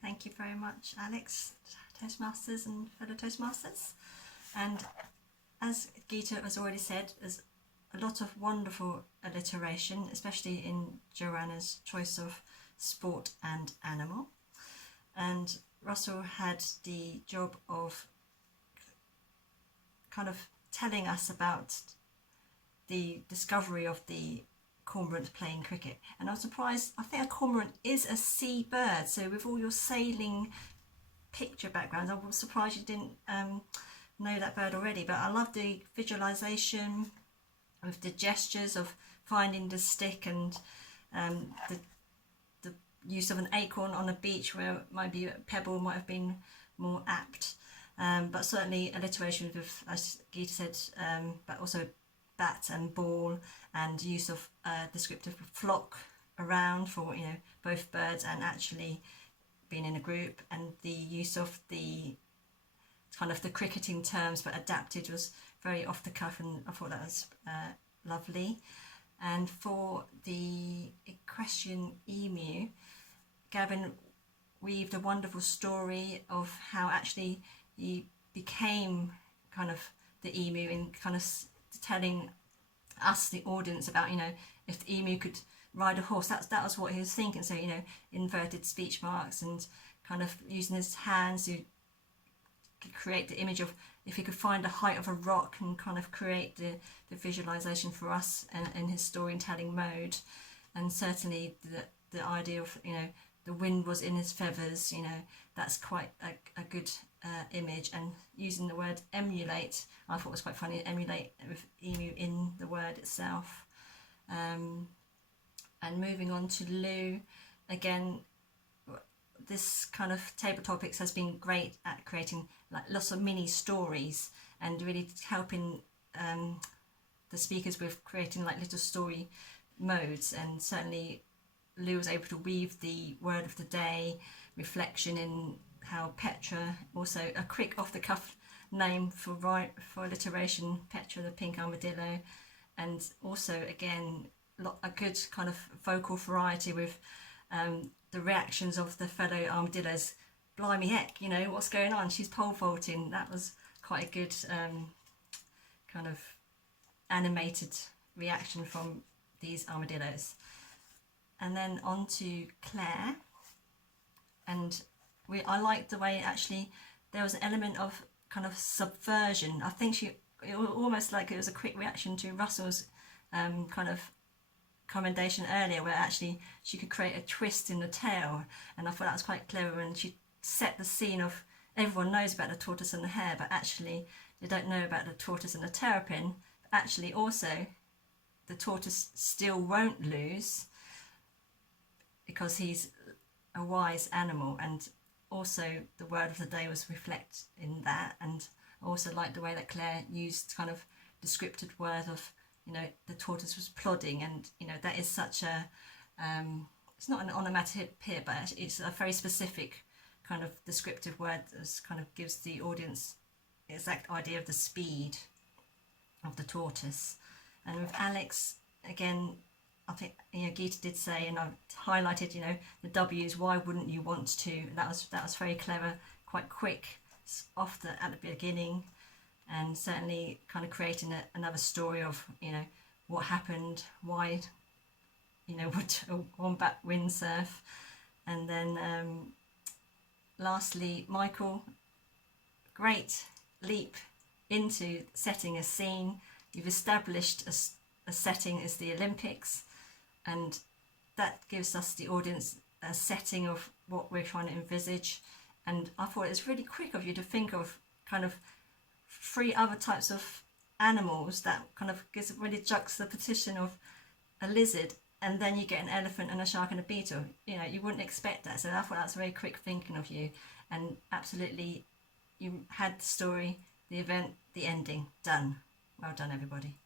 Thank you very much, Alex, Toastmasters and fellow Toastmasters. And as Gita has already said, there's a lot of wonderful alliteration, especially in Joanna's choice of sport and animal. And Russell had the job of kind of telling us about the discovery of the cormorant playing cricket. And I was surprised, I think a cormorant is a sea bird, so with all your sailing picture backgrounds, I was surprised you didn't know that bird already. But I love the visualization with the gestures of finding the stick and the use of an acorn on a beach where maybe a pebble might have been more apt. But certainly alliteration with, as Gita said, but also bat and ball, and use of descriptive flock around for, you know, both birds and actually being in a group, and the use of the kind of the cricketing terms but adapted was very off the cuff, and I thought that was lovely. And for the equestrian emu, Gavin weaved a wonderful story of how actually he became kind of the emu, in kind of telling us, the audience, about, you know, if the emu could ride a horse, that was what he was thinking. So, you know, inverted speech marks and kind of using his hands to create the image of if he could find the height of a rock, and kind of create the visualization for us in his storytelling mode. And certainly the idea of, you know, the wind was in his feathers, you know, that's quite a good image. And using the word emulate, I thought was quite funny, emulate with emu in the word itself. And moving on to Lou, again, this kind of Table Topics has been great at creating like lots of mini stories and really helping the speakers with creating like little story modes. And certainly Lou was able to weave the word of the day, reflection in how Petra, also a quick off the cuff name for alliteration, Petra the pink armadillo, and also again a good kind of vocal variety with the reactions of the fellow armadillos. Blimey heck, you know, what's going on? She's pole vaulting. That was quite a good kind of animated reaction from these armadillos. And then on to Claire, and I liked the way actually there was an element of kind of subversion. I think it was almost like it was a quick reaction to Russell's kind of commendation earlier, where actually she could create a twist in the tale, and I thought that was quite clever. And she set the scene of everyone knows about the tortoise and the hare, but actually they don't know about the tortoise and the terrapin. But actually also the tortoise still won't lose because he's a wise animal, and also the word of the day was reflect in that. And I also like the way that Claire used kind of descriptive word of, you know, the tortoise was plodding, and you know that is such a it's not an onomatopoeia, but it's a very specific kind of descriptive word that kind of gives the audience the exact idea of the speed of the tortoise. And with Alex, again, I think, you know, Gita did say, and I've highlighted, you know, the W's, why wouldn't you want to? That was very clever, quite quick at the beginning, and certainly kind of creating another story of, you know, what happened, why, you know, would a wombat windsurf. And then lastly, Michael, great leap into setting a scene. You've established a setting as the Olympics, and that gives us, the audience, a setting of what we're trying to envisage. And I thought it's really quick of you to think of kind of 3 other types of animals that kind of gives really juxtaposition of a lizard, and then you get an elephant and a shark and a beetle. You know, you wouldn't expect that. So I thought that's very quick thinking of you, and absolutely you had the story, the event, the ending, done. Well done, everybody.